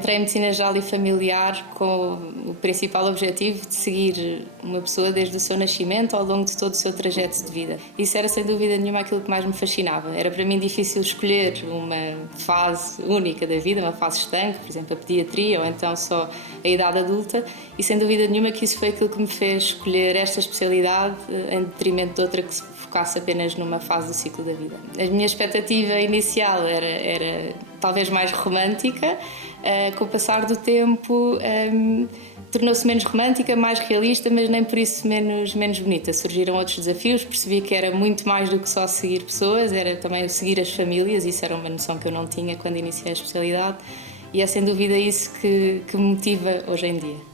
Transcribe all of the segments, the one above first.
entrei em Medicina Geral e Familiar com o principal objetivo de seguir uma pessoa desde o seu nascimento ao longo de todo o seu trajeto de vida. Isso era sem dúvida nenhuma aquilo que mais me fascinava. Era para mim difícil escolher uma fase única da vida, uma fase estanque, por exemplo a pediatria ou então só a idade adulta, e sem dúvida nenhuma que isso foi aquilo que me fez escolher esta especialidade em detrimento de outra que se focasse apenas numa fase do ciclo da vida. A minha expectativa inicial era talvez mais romântica. Com o passar do tempo tornou-se menos romântica, mais realista, mas nem por isso menos bonita. Surgiram outros desafios, percebi que era muito mais do que só seguir pessoas, era também seguir as famílias, isso era uma noção que eu não tinha quando iniciei a especialidade, e é sem dúvida isso que me motiva hoje em dia.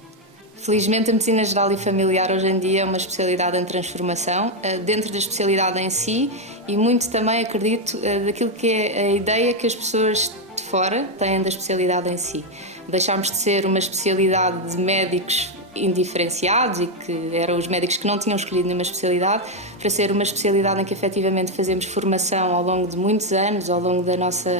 Felizmente a Medicina Geral e Familiar hoje em dia é uma especialidade em transformação, dentro da especialidade em si, e muito também acredito daquilo que é a ideia que as pessoas de fora têm da especialidade em si. Deixámos de ser uma especialidade de médicos indiferenciados e que eram os médicos que não tinham escolhido nenhuma especialidade, para ser uma especialidade em que efetivamente fazemos formação ao longo de muitos anos, ao longo da nossa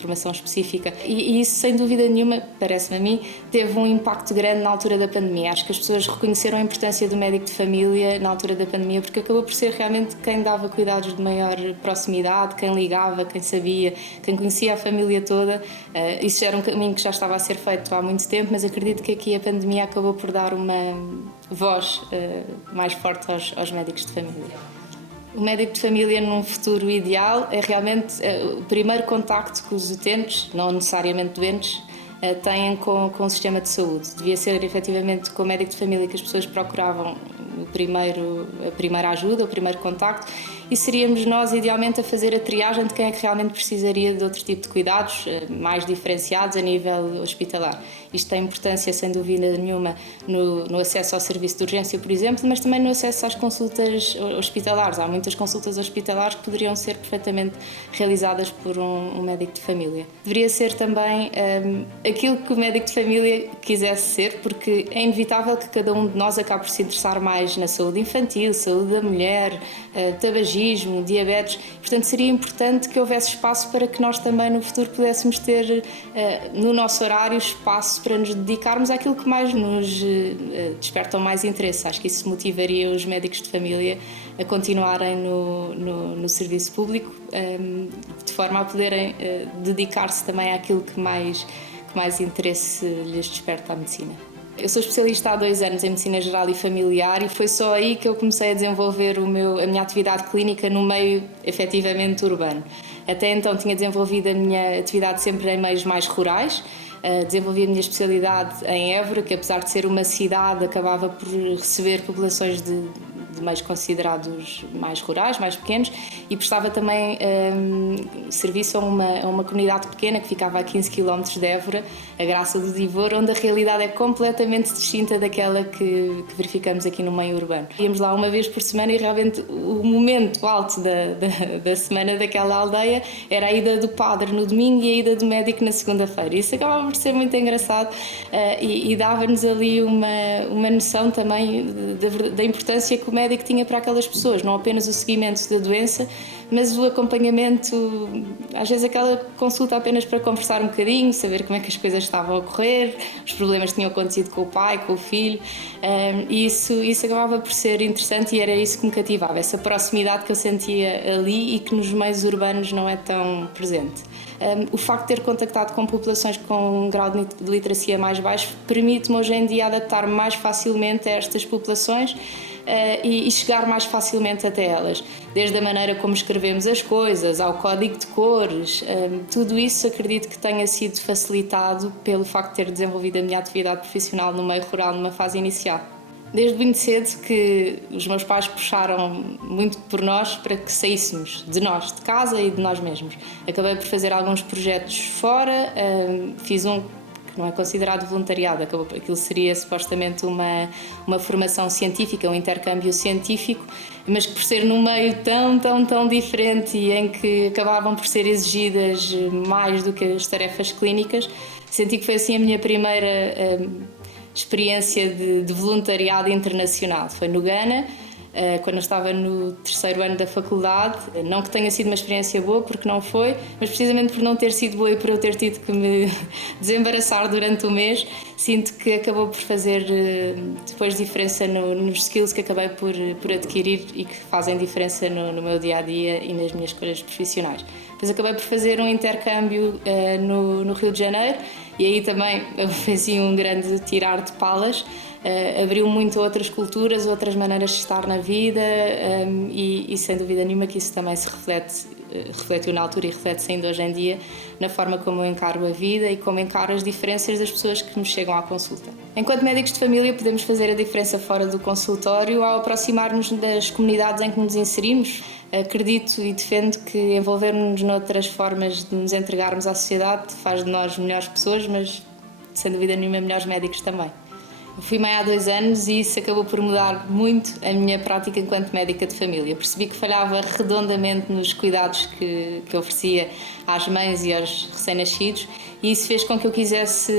formação específica. E isso, sem dúvida nenhuma, parece-me a mim, teve um impacto grande na altura da pandemia. Acho que as pessoas reconheceram a importância do médico de família na altura da pandemia, porque acabou por ser realmente quem dava cuidados de maior proximidade, quem ligava, quem sabia, quem conhecia a família toda. Isso era um caminho que já estava a ser feito há muito tempo, mas acredito que aqui a pandemia acabou por dar uma voz mais forte aos médicos de família. O médico de família num futuro ideal é realmente o primeiro contacto que os utentes, não necessariamente doentes, têm com o sistema de saúde. Devia ser efetivamente com o médico de família que as pessoas procuravam a primeira ajuda, o primeiro contacto, e seríamos nós idealmente a fazer a triagem de quem é que realmente precisaria de outro tipo de cuidados mais diferenciados a nível hospitalar. Isto tem importância sem dúvida nenhuma no acesso ao serviço de urgência, por exemplo, mas também no acesso às consultas hospitalares. Há muitas consultas hospitalares que poderiam ser perfeitamente realizadas por um médico de família. Deveria ser também aquilo que o médico de família quisesse ser, porque é inevitável que cada um de nós acabe por se interessar mais na saúde infantil, saúde da mulher, tabagismo, diabetes. Portanto, seria importante que houvesse espaço para que nós também no futuro pudéssemos ter no nosso horário espaço para nos dedicarmos àquilo que mais nos desperta mais interesse. Acho que isso motivaria os médicos de família a continuarem no serviço público, de forma a poderem dedicar-se também àquilo que mais interesse lhes desperta a medicina. Eu sou especialista há 2 anos em Medicina Geral e Familiar e foi só aí que eu comecei a desenvolver a minha atividade clínica no meio efetivamente urbano. Até então tinha desenvolvido a minha atividade sempre em meios mais rurais. Desenvolvi a minha especialidade em Évora, que apesar de ser uma cidade, acabava por receber populações de meios considerados mais rurais, mais pequenos, e prestava também serviço a uma comunidade pequena que ficava a 15 km de Évora, a Graça do Divor, onde a realidade é completamente distinta daquela que verificamos aqui no meio urbano. Íamos lá uma vez por semana e realmente o momento alto da semana daquela aldeia era a ida do padre no domingo e a ida do médico na segunda-feira. Isso acabava por ser muito engraçado e dava-nos ali uma noção também da importância que o médico tinha para aquelas pessoas, não apenas o seguimento da doença, mas o acompanhamento, às vezes aquela consulta apenas para conversar um bocadinho, saber como é que as coisas estavam a ocorrer, os problemas que tinham acontecido com o pai, com o filho, e isso acabava por ser interessante e era isso que me cativava, essa proximidade que eu sentia ali e que nos meios urbanos não é tão presente. O facto de ter contactado com populações com um grau de literacia mais baixo permite-me hoje em dia adaptar mais facilmente a estas populações e chegar mais facilmente até elas. Desde a maneira como escrevemos as coisas, ao código de cores, tudo isso acredito que tenha sido facilitado pelo facto de ter desenvolvido a minha atividade profissional no meio rural numa fase inicial. Desde muito cedo que os meus pais puxaram muito por nós para que saíssemos de nós, de casa e de nós mesmos. Acabei por fazer alguns projetos fora, fiz um que não é considerado voluntariado, aquilo seria supostamente uma formação científica, um intercâmbio científico, mas que por ser num meio tão diferente e em que acabavam por ser exigidas mais do que as tarefas clínicas, senti que foi assim a minha primeira experiência de voluntariado internacional. Foi no Ghana, quando eu estava no terceiro ano da faculdade. Não que tenha sido uma experiência boa, porque não foi, mas precisamente por não ter sido boa e por eu ter tido que me desembaraçar durante o mês, sinto que acabou por fazer depois diferença nos skills que acabei por adquirir e que fazem diferença no meu dia-a-dia e nas minhas escolhas profissionais. Depois acabei por fazer um intercâmbio no Rio de Janeiro e aí também fez um grande tirar de palas. Abriu muito a outras culturas, outras maneiras de estar na vida e sem dúvida nenhuma que isso também se refletiu na altura e reflete-se ainda hoje em dia na forma como eu encaro a vida e como encaro as diferenças das pessoas que nos chegam à consulta. Enquanto médicos de família podemos fazer a diferença fora do consultório ao aproximar-nos das comunidades em que nos inserimos. Acredito e defendo que envolvermos-nos noutras formas de nos entregarmos à sociedade faz de nós melhores pessoas, mas sem dúvida nenhuma melhores médicos também. Eu fui mãe há 2 anos e isso acabou por mudar muito a minha prática enquanto médica de família. Percebi que falhava redondamente nos cuidados que oferecia às mães e aos recém-nascidos e isso fez com que eu quisesse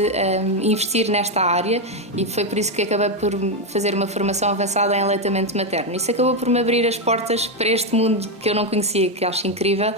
investir nesta área e foi por isso que acabei por fazer uma formação avançada em aleitamento materno. Isso acabou por me abrir as portas para este mundo que eu não conhecia, que acho incrível.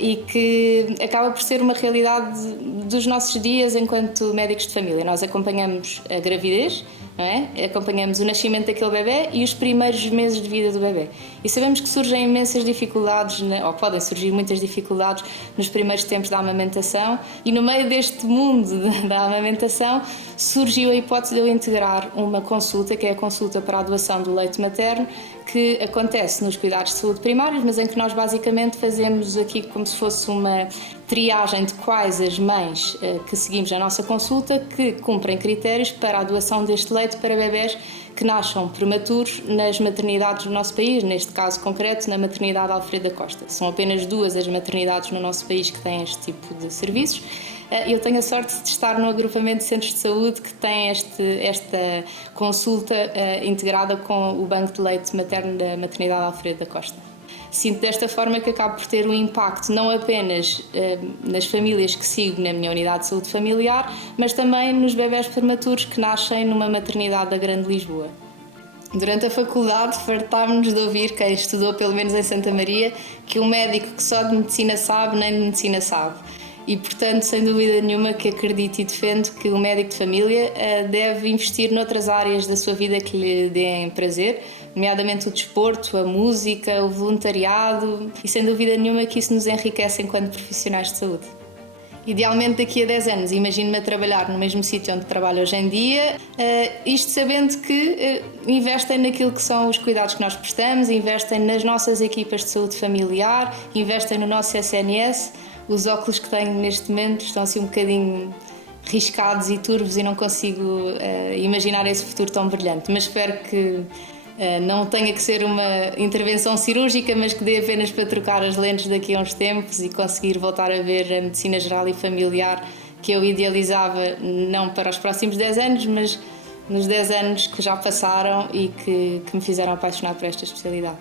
E que acaba por ser uma realidade dos nossos dias enquanto médicos de família. Nós acompanhamos a gravidez, não é? Acompanhamos o nascimento daquele bebê e os primeiros meses de vida do bebê. E sabemos que surgem imensas dificuldades, ou podem surgir muitas dificuldades nos primeiros tempos da amamentação e no meio deste mundo da amamentação surgiu a hipótese de eu integrar uma consulta, que é a consulta para a doação do leite materno, que acontece nos cuidados de saúde primários, mas em que nós basicamente fazemos aqui como se fosse uma triagem de quais as mães que seguimos na nossa consulta que cumprem critérios para a doação deste leite para bebés que nasçam prematuros nas maternidades do nosso país, neste caso concreto na maternidade Alfredo da Costa. São apenas 2 as maternidades no nosso país que têm este tipo de serviços. Eu tenho a sorte de estar no agrupamento de centros de saúde que tem esta consulta integrada com o banco de leite materno da maternidade Alfredo da Costa. Sinto desta forma que acabo por ter um impacto não apenas nas famílias que sigo na minha unidade de saúde familiar, mas também nos bebés prematuros que nascem numa maternidade da Grande Lisboa. Durante a faculdade fartámos-nos de ouvir, quem estudou pelo menos em Santa Maria, que um médico que só de medicina sabe, nem de medicina sabe. E, portanto, sem dúvida nenhuma que acredito e defendo que o médico de família deve investir noutras áreas da sua vida que lhe deem prazer, nomeadamente o desporto, a música, o voluntariado e, sem dúvida nenhuma, que isso nos enriquece enquanto profissionais de saúde. Idealmente, daqui a 10 anos, imagino-me a trabalhar no mesmo sítio onde trabalho hoje em dia, isto sabendo que investem naquilo que são os cuidados que nós prestamos, investem nas nossas equipas de saúde familiar, investem no nosso SNS. Os óculos que tenho neste momento estão assim um bocadinho riscados e turvos e não consigo imaginar esse futuro tão brilhante, mas espero que não tenha que ser uma intervenção cirúrgica, mas que dê apenas para trocar as lentes daqui a uns tempos e conseguir voltar a ver a medicina geral e familiar que eu idealizava, não para os próximos 10 anos, mas nos 10 anos que já passaram e que me fizeram apaixonar por esta especialidade.